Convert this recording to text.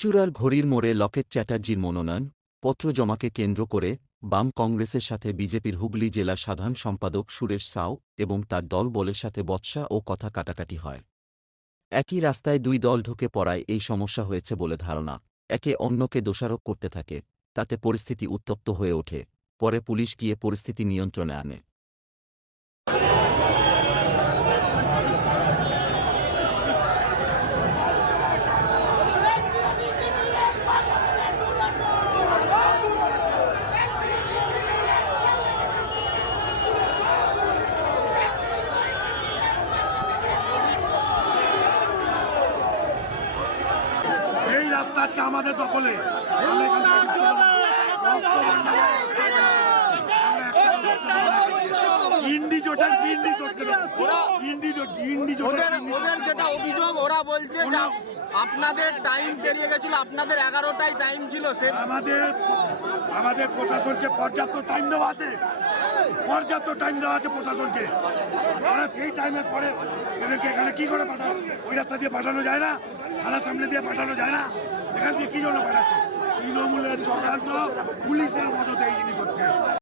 চুঁচুড়ার ঘড়ির মোড়ে লকেট চ্যাটার্জির মনোনয়ন পত্র জমাকে কেন্দ্র করে বাম কংগ্রেসের সাথে বিজেপির হুগলি জেলা সাধারণ সম্পাদক সুরেশ সাউ এবং তার দলবলের সাথে বচসা ও কথা কাটাকাটি হয়। একই রাস্তায় দুই দল ঢুকে পড়ায় এই সমস্যা হয়েছে বলে ধারণা। একে অন্যকে দোষারোপ করতে থাকে, তাতে পরিস্থিতি উত্তপ্ত হয়ে ওঠে। পরে পুলিশ গিয়ে পরিস্থিতি নিয়ন্ত্রণে আনে। এই রাস্তা আজকে আমাদের দখলে। আমরা এখান থেকে ঢুকতে পারবো না। ওদের যেটা অভিযোগ, ওরা বলছে যে আপনাদের টাইম পেরিয়ে গেছিল, আপনাদের 11টায় টাইম ছিল। আমাদের প্রশাসনকে পর্যাপ্ত টাইম দেওয়া আছে, প্রশাসনকে। ওরা সেই টাইমের পরে এদেরকে এখানে কি করে পাঠায়? ওই রাস্তা দিয়ে পাঠানো যায় না, থানার সামনে দিয়ে পাঠানো যায় না। এখান দিয়ে কি জন্য পাঠাচ্ছে? তৃণমূলের চক্রান্ত, পুলিশের মদতে এই জিনিস হচ্ছে।